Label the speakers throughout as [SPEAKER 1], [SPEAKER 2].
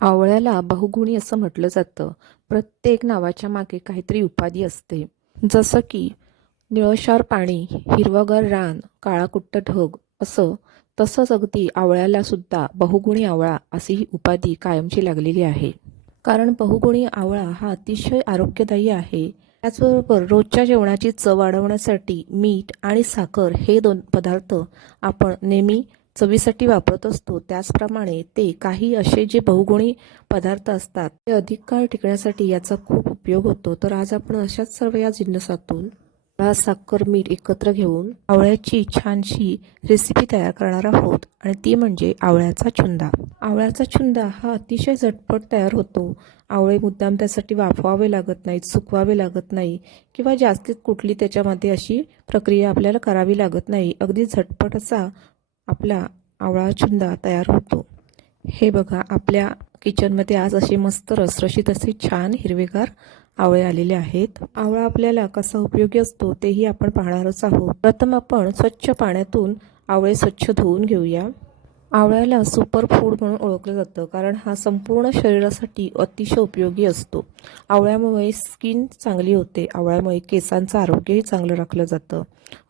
[SPEAKER 1] आवळ्याला बहुगुणी असं म्हटलं जातं. प्रत्येक नावाच्या मागे काहीतरी उपाधी असते. जसं की निळशार पाणी हिरवगार रान काळाकुट्ट ढग असं तसंच अगदी आवळ्याला सुद्धा बहुगुणी आवळा अशी ही उपाधी कायमची लागलेली आहे. कारण बहुगुणी आवळा हा अतिशय आरोग्यदायी आहे. त्याचबरोबर रोजच्या जेवणाची चव वाढवण्यासाठी मीठ आणि साखर हे दोन पदार्थ आपण नेहमी चवीसाठी वापरत असतो. त्याचप्रमाणे ते काही असे जे बहुगुणी पदार्थ असतात ते अधिक काळ टिकण्यासाठी याचा खूप उपयोग होतो. तर आज आपण अशाच सर्व या जिन्नसातून साखर मीठ एकत्र घेऊन आवळ्याची छानशी रेसिपी तयार करणार आहोत आणि ती म्हणजे आवळ्याचा छुंदा. आवळ्याचा छुंदा हा अतिशय झटपट तयार होतो. आवळे मुद्दाम त्यासाठी वाफवावे लागत नाहीत सुकवावे लागत नाही किंवा जास्तीत कुठली त्याच्यामध्ये अशी प्रक्रिया आपल्याला करावी लागत नाही. अगदी झटपट असा आपला आवळा छुंदा तयार होतो. हे बघा आपल्या किचनमध्ये आज असे मस्त रसरशीत असे छान हिरवेगार आवळे आलेले आहेत. आवळा आपल्याला कसा उपयोगी असतो तेही आपण पाहणारच आहोत. प्रथम आपण स्वच्छ पाण्यातून आवळे स्वच्छ धुवून घेऊया. आवळ्याला सुपर फूड म्हणून ओळखलं जातं कारण हा संपूर्ण शरीरासाठी अतिशय उपयोगी असतो. आवळ्यामुळे स्किन चांगली होते आवळ्यामुळे केसांचं आरोग्यही चांगलं राखलं जातं.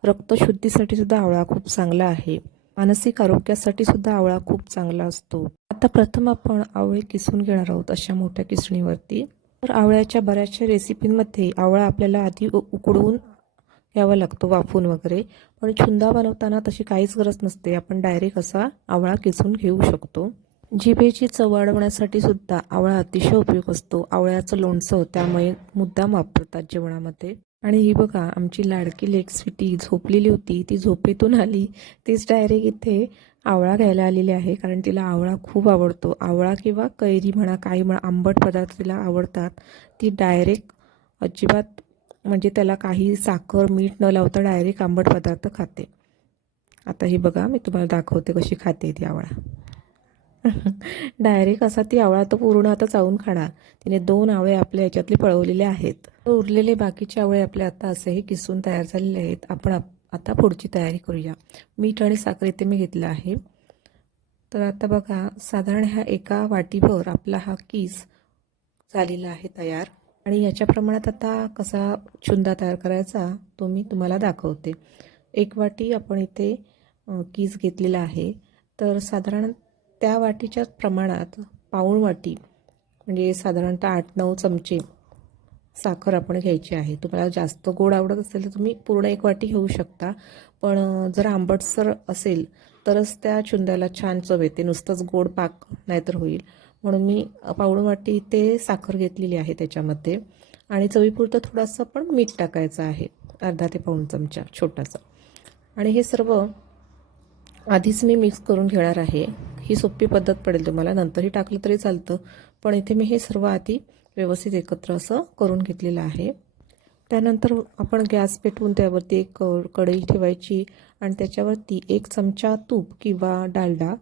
[SPEAKER 1] रक्तशुद्धीसाठी सुद्धा आवळा खूप चांगला आहे. मानसिक आरोग्यासाठी सुद्धा आवळा खूप चांगला असतो. आता प्रथम आपण आवळे किसून घेणार आहोत अशा मोठ्या किसणीवरती. तर आवळ्याच्या बऱ्याचशा रेसिपींमध्ये आवळा आपल्याला आधी उ- उकडवून घ्यावा लागतो वाफून वगैरे. पण छुंदा बनवताना तशी काहीच गरज नसते. आपण डायरेक्ट असा आवळा किसून घेऊ शकतो. जिभेची चव वाढवण्यासाठी सुद्धा आवळा अतिशय उपयोग असतो. आवळ्याचं लोणचं त्यामुळे मुद्दाम वापरतात जेवणामध्ये. आणि ही बघा आमची लाडकी लेक स्वीटी झोपलेली होती. ती झोपेतून आली. तीच डायरेक्ट इथे आवळा घ्यायला आलेली आहे कारण तिला आवळा खूप आवडतो. आवळा किंवा कैरी म्हणा काही म्हणा आंबट पदार्थ तिला आवडतात. ती डायरेक्ट अजिबात म्हणजे त्याला काही साखर मीठ न लावता डायरेक्ट आंबट पदार्थ खाते. आता हे बघा मी तुम्हाला दाखवते कशी खाते ती आवळा. डायरेक्ट असा ती आवळा तर पूर्ण आता चावून खाणार. तिने दोन आवळे आपल्या याच्यातले पळवलेले आहेत. उरलेले बाकीचे आवळे आपले आता असेही किसून तयार झालेले आहेत. आपण आप- आता पुढची तयारी करूया. मीठ आणि साखर इथे मी घेतलं आहे. तर आता बघा साधारण ह्या एका वाटीभर आपला हा किस झालेला आहे तयार. आणि याच्या प्रमाणात आता कसा चुंदा तयार करायचा तो मी तुम्हाला दाखवते. एक वाटी आपण इथे किस घेतलेला आहे. तर साधारण त्या वाटीच्याच प्रमाणात पाऊण वाटी म्हणजे साधारणतः आठ नऊ चमचे साखर आपण घ्यायची आहे. तुम्हाला जास्त गोड आवडत असेल तर तुम्ही पूर्ण एक वाटी घेऊ शकता. पण जर आंबटसर असेल तरच त्या चुंद्याला छान चव येते. नुसतंच गोड पाक नाहीतर होईल. म्हणून मी पाऊण वाटी ते साखर घेतलेली आहे त्याच्यामध्ये. आणि चवीपुरतं थोडंसं पण मीठ टाकायचं आहे. अर्धा ते पाऊण चमचा छोटासा. आणि हे सर्व आधीच मी मिक्स करून घेणार आहे. ही सोपी पद्धत पडेल तुम्हाला. नंतरही टाकलं तरी चालतं. पण इथे मी हे सर्व आधी व्यवस्थित एकत्र असं करून घेतलेलं आहे. त्यानंतर आपण गॅस पेटवून त्यावरती एक क- कढई ठेवायची आणि त्याच्यावरती एक चमचा तूप किंवा डालडा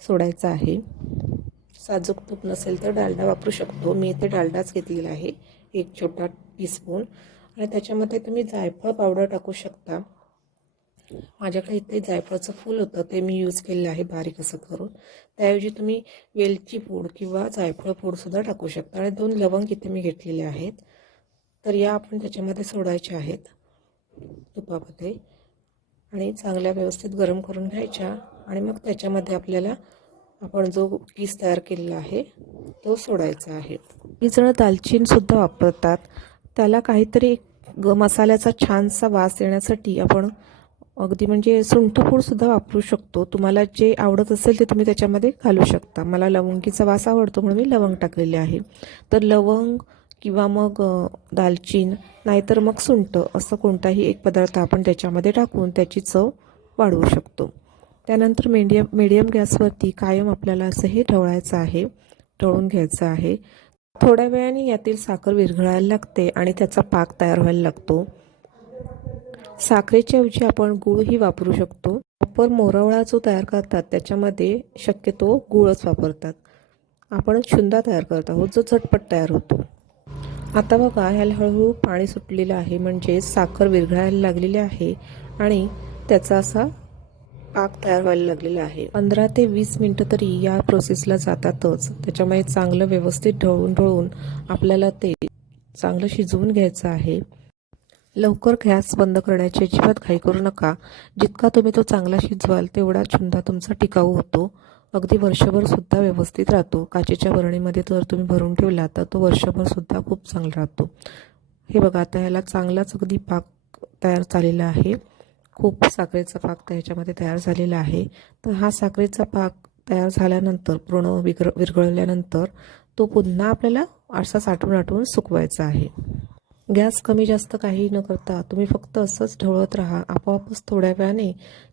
[SPEAKER 1] सोडायचा आहे. साजूक तूप नसेल तर डालडा वापरू शकतो. मी इथे डालडाच घेतलेला आहे. एक छोटा टीस्पून आणि त्याच्यामध्ये तुम्ही जायफळ पावडर टाकू शकता. माझ्याकडे इथे जायफळाचं फूल होतं ते मी यूज केलेलं आहे बारीक असं करून. त्याऐवजी तुम्ही वेलची पूड किंवा जायफळ पूडसुद्धा टाकू शकता. आणि दोन लवंग इथे मी घेतलेले आहेत. तर या आपण त्याच्यामध्ये सोडायच्या आहेत तुपामध्ये. आणि चांगल्या व्यवस्थित गरम करून घ्यायच्या. आणि मग त्याच्यामध्ये आपल्याला आपण जो पीस तयार केलेला आहे तो सोडायचा आहे. ही जण दालचीनसुद्धा वापरतात त्याला काहीतरी ग मसाल्याचा छानसा वास येण्यासाठी आपण अगदी म्हणजे सुंठफूडसुद्धा वापरू शकतो. तुम्हाला जे आवडत असेल ते तुम्ही त्याच्यामध्ये घालू शकता. मला लवंगीचा वास आवडतो म्हणून मी लवंग टाकलेले आहे. तर लवंग किंवा मग दालचीन नाहीतर मग सुंठ असं कोणताही एक पदार्थ आपण त्याच्यामध्ये टाकून त्याची चव वाढवू शकतो. त्यानंतर मीडियम मीडियम गॅसवरती कायम आपल्याला असं हे ढवळायचं आहे. ढवळून घ्यायचं आहे. थोड्या वेळाने यातील साखर विरघळायला लागते आणि त्याचा पाक तयार व्हायला लागतो. साखरेच्या ऐवजी आपण गूळही वापरू शकतो. प्रॉपर मोरवळा जो तयार करतात त्याच्यामध्ये शक्यतो गूळच वापरतात. आपण शुंदा तयार करत आहोत जो झटपट तयार होतो. आता बघा ह्याला हळूहळू पाणी सुटलेलं आहे म्हणजे साखर विरघळायला लागलेली आहे आणि त्याचा असा पाक तयार व्हायला लागलेला आहे. पंधरा ते वीस मिनटं तरी या प्रोसेसला जातातच. त्याच्यामुळे चांगलं व्यवस्थित ढवळून ढवळून आपल्याला ते चांगलं शिजवून घ्यायचं आहे. लवकर गॅस बंद करण्याची अजिबात घाई करू नका. जितका तुम्ही तो चांगला शिजवाल तेवढा छुंदा तुमचा टिकाऊ होतो. अगदी वर्षभर सुद्धा व्यवस्थित राहतो. काचेच्या बरणीमध्ये जर तुम्ही भरून ठेवला तर तो वर्षभर सुद्धा खूप चांगला राहतो. हे बघा आता ह्याला चांगलाच अगदी पाक तयार झालेला आहे. खूप साखरेचा पाक त्याच्यामध्ये तयार झालेला आहे. तर हा साखरेचा पाक तयार झाल्यानंतर पूर्ण विगर विरघळल्यानंतर तो पुन्हा आपल्याला आरसा साठवून आठवून सुकवायचा आहे. गॅस कमी जास्त काही न करता तुम्ही फक्त असंच ढवळत राहा. आपोआपच थोड्या वेळाने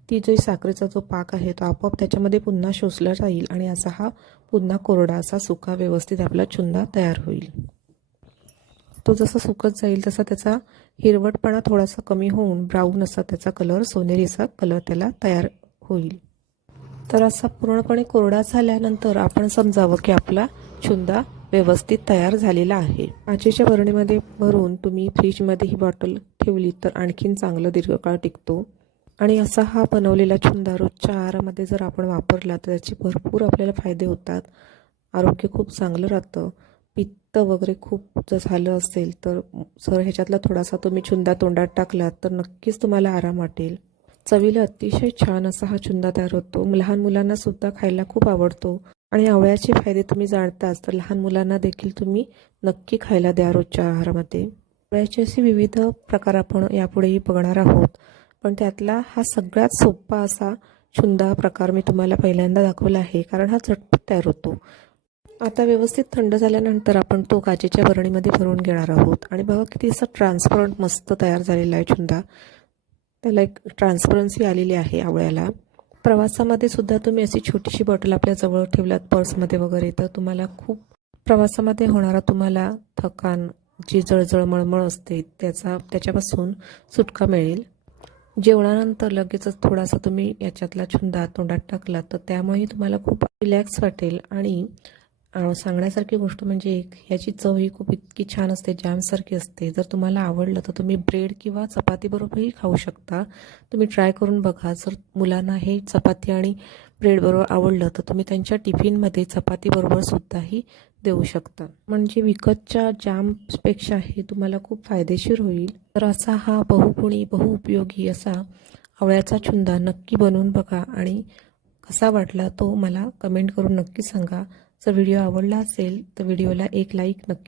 [SPEAKER 1] ती जो साखरेचा जो पाक आहे तो आपोआप त्याच्यामध्ये पुन्हा शोषला जाईल आणि असा हा पुन्हा कोरडा असा सुका व्यवस्थित आपला चुंदा तयार होईल. तो जसा सुकत जाईल तसा त्याचा हिरवटपणा थोडासा कमी होऊन ब्राऊन असा त्याचा कलर सोनेरी असा कलर त्याला तयार होईल. तर असा पूर्णपणे कोरडा झाल्यानंतर आपण समजावं की आपला चुंदा व्यवस्थित तयार झालेला आहे. काचेच्या बरणीमध्ये भरून तुम्ही फ्रीजमध्ये ही बॉटल ठेवली तर आणखीन चांगलं दीर्घकाळ टिकतो. आणि असा हा बनवलेला छुंदा रोजच्या आहारामध्ये जर आपण वापरला तर त्याचे भरपूर आपल्याला फायदे होतात. आरोग्य खूप चांगलं राहतं. पित्त वगैरे खूप जर झालं असेल तर सर ह्याच्यातला थोडासा तुम्ही छुंदा तोंडात टाकलात तर नक्कीच तुम्हाला आराम वाटेल. चवीला अतिशय छान असा हा चुंदा तयार होतो. लहान मुलांना सुद्धा खायला खूप आवडतो. आणि आवळ्याचे फायदे तुम्ही जाणताच तर लहान मुलांना देखील तुम्ही नक्की खायला द्या रोजच्या आहारामध्ये. आवळ्याचे असे विविध प्रकार आपण यापुढेही बघणार आहोत. पण त्यातला हा सगळ्यात सोपा असा चुंदा प्रकार मी तुम्हाला पहिल्यांदा दाखवला आहे कारण हा झटपट तयार होतो. आता व्यवस्थित थंड झाल्यानंतर आपण तो काचेच्या बरणीमध्ये भरून घेणार आहोत. आणि बघा किती असं ट्रान्सपरंट मस्त तयार झालेला आहे चुंदा त्याला एक ट्रान्सपरन्सी आलेली आहे आवळ्याला. प्रवासामध्ये सुद्धा तुम्ही अशी छोटीशी बॉटल आपल्या जवळ ठेवलात पर्समध्ये वगैरे. तर तुम्हाला खूप प्रवासामध्ये होणारा तुम्हाला थकान जी जळजळ मळमळ असते त्याचा त्याच्यापासून सुटका मिळेल. जेवणानंतर लगेचच थोडासा तुम्ही याच्यातला छुंदा तोंडात टाकला तर त्यामुळेही तुम्हाला खूप रिलॅक्स वाटेल आणि सांगण्यासारखी गोष्ट म्हणजे एक ह्याची चव ही खूप इतकी छान असते जॅमसारखी असते. जर तुम्हाला आवडलं तर तुम्ही ब्रेड किंवा चपातीबरोबरही खाऊ शकता. तुम्ही ट्राय करून बघा. जर मुलांना हे चपाती आणि ब्रेडबरोबर आवडलं तर तुम्ही त्यांच्या टिफिनमध्ये चपातीबरोबर सुद्धाही देऊ शकता. म्हणजे विकतच्या जॅम्सपेक्षा हे तुम्हाला खूप फायदेशीर होईल. तर असा हा बहुगुणी बहुउपयोगी असा आवळ्याचा छुंदा नक्की बनवून बघा आणि कसा वाटला तो मला कमेंट करून नक्की सांगा. जर व्हिडिओ आवडला असेल तर व्हिडिओला एक लाईक नक्की